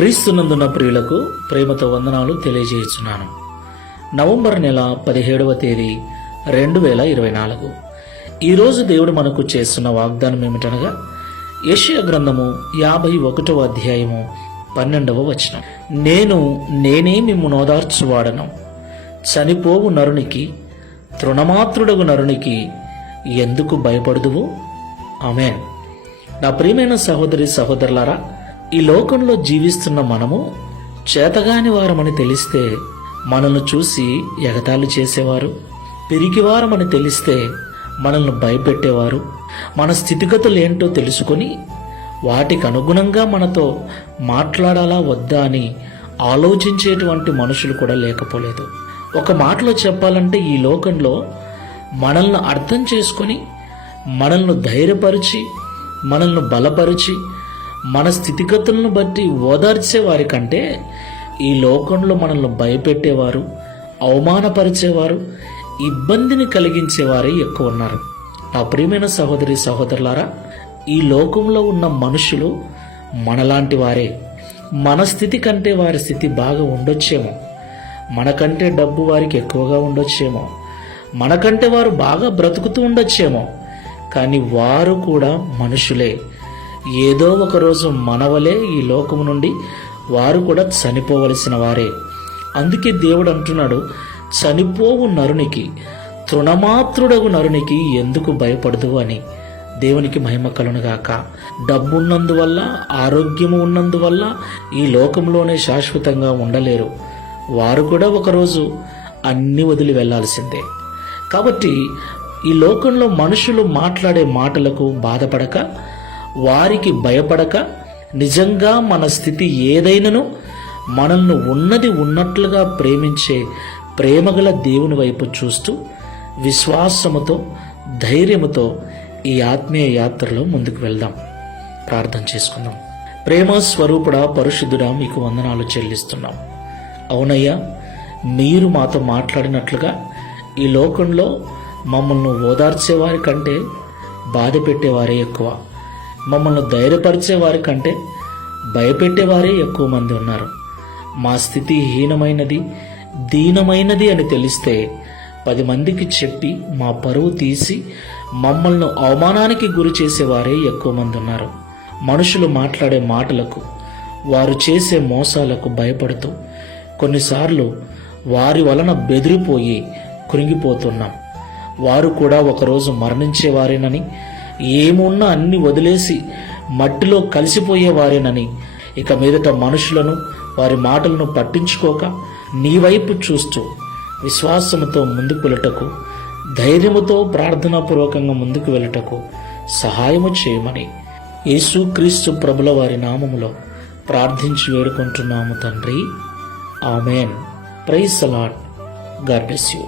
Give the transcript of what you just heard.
క్రీస్తునందున్న ప్రియులకు ప్రేమతో వందనాలు తెలియజేస్తున్నాను. నవంబర్ నెల 17వ తేదీ 2024. ఈరోజు దేవుడు మనకు చేస్తున్న వాగ్దానం ఏమిటనగా యెషయా గ్రంథము 51వ అధ్యాయము 12వ వచనం. నేనే మిమ్ము నోదార్చువాడను, చనిపోవు నరునికి, తృణమాత్రుడగు నరునికి ఎందుకు భయపడుదువు? ఆమేన్. నా ప్రియమైన సహోదరి సహోదరులారా, ఈ లోకంలో జీవిస్తున్న మనము చేతగాని వారమని తెలిస్తే మనల్ని చూసి ఎగతాళి చేసేవారు, పిరికివారమని తెలిస్తే మనల్ని భయపెట్టేవారు, మన స్థితిగతులు ఏంటో తెలుసుకొని వాటికి అనుగుణంగా మనతో మాట్లాడాలా వద్దా అని ఆలోచించేటువంటి మనుషులు కూడా లేకపోలేదు. ఒక మాటలో చెప్పాలంటే ఈ లోకంలో మనల్ని అర్థం చేసుకొని మనల్ని ధైర్యపరిచి మనల్ని బలపరిచి మన స్థితిగతులను బట్టి ఓదార్చే వారి కంటే ఈ లోకంలో మనల్ని భయపెట్టేవారు, అవమానపరిచేవారు, ఇబ్బందిని కలిగించేవారే ఎక్కువ ఉన్నారు. నా ప్రియమైన సహోదరి సహోదరులారా, ఈ లోకంలో ఉన్న మనుషులు మనలాంటి వారే. మన స్థితి కంటే వారి స్థితి బాగా ఉండొచ్చేమో, మనకంటే డబ్బు వారికి ఎక్కువగా ఉండొచ్చేమో, మనకంటే వారు బాగా బ్రతుకుతూ ఉండొచ్చేమో, కానీ వారు కూడా మనుషులే. ఏదో ఒకరోజు మనవలే ఈ లోకము నుండి వారు కూడా చనిపోవలసిన వారే. అందుకే దేవుడు అంటున్నాడు, చనిపోవు నరునికి, తృణమాత్రుడగు నరునికి ఎందుకు భయపడదు అని. దేవునికి మహిమ కలుగునుగాక. డబ్బు ఉన్నందువల్ల, ఆరోగ్యము ఉన్నందువల్ల ఈ లోకంలోనే శాశ్వతంగా ఉండలేరు. వారు కూడా ఒకరోజు అన్ని వదిలి వెళ్లాల్సిందే. కాబట్టి ఈ లోకంలో మనుషులు మాట్లాడే మాటలకు బాధపడక, వారికి భయపడక, నిజంగా మన స్థితి ఏదైనను మనల్ని ఉన్నది ఉన్నట్లుగా ప్రేమించే ప్రేమగల దేవుని వైపు చూస్తూ విశ్వాసముతో, ధైర్యముతో ఈ ఆత్మీయ యాత్రలో ముందుకు వెళ్దాం. ప్రార్థన చేసుకుందాం. ప్రేమ స్వరూపుడా, పరిశుద్ధుడా, మీకు వందనాలు చెల్లిస్తున్నాం. అవునయ్యా, మీరు మాతో మాట్లాడినట్లుగా ఈ లోకంలో మమ్మల్ని ఓదార్చేవారి కంటే బాధ పెట్టేవారే ఎక్కువ, మమ్మల్ని ధైర్యపరిచేవారి కంటే భయపెట్టేవారే ఎక్కువ మంది ఉన్నారు. మా స్థితి హీనమైనది, దీనమైనది అని తెలిస్తే 10 మందికి చెప్పి మా పరువు తీసి మమ్మల్ని అవమానానికి గురి చేసేవారే ఎక్కువ మంది ఉన్నారు. మనుషులు మాట్లాడే మాటలకు, వారు చేసే మోసాలకు భయపడుతూ కొన్నిసార్లు వారి వలన బెదిరిపోయి కృంగిపోతున్నాం. వారు కూడా ఒకరోజు మరణించేవారేనని, ఏమున్నా అన్ని వదిలేసి మట్టిలో కలిసిపోయేవారేనని, ఇక మీదట మనుషులను, వారి మాటలను పట్టించుకోక నీ వైపు చూస్తూ విశ్వాసముతో ముందుకు వెళ్ళటకు, ధైర్యముతో ప్రార్థనాపూర్వకంగా ముందుకు వెళ్ళటకు సహాయము చేయమని యేసుక్రీస్తు ప్రభుల వారి నామములో ప్రార్థించి వేడుకుంటున్నాము తండ్రి. Amen. Praise the Lord. God bless you.